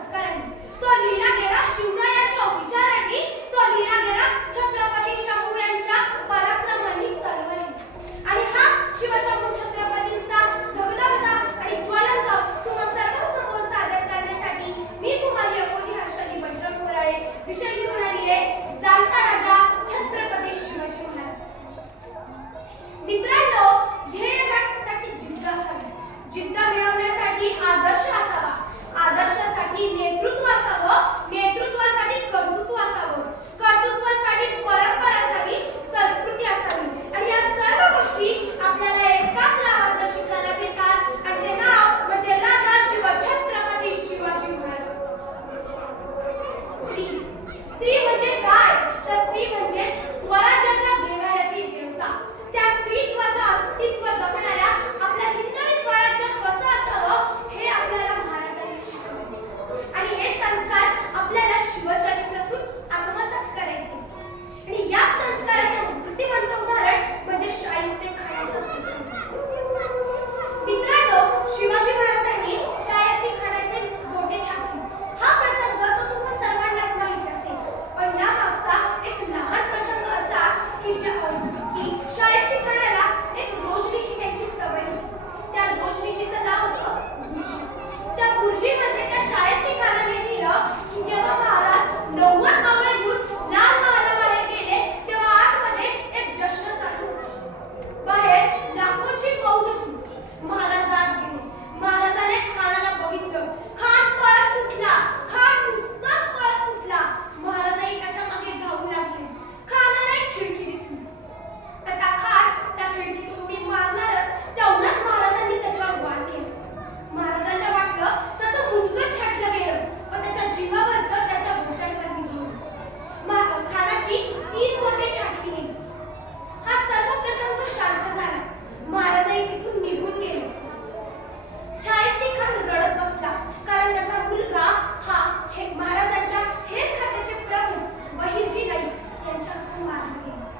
संस्करण तो लीला गेरा शिवराय Amen.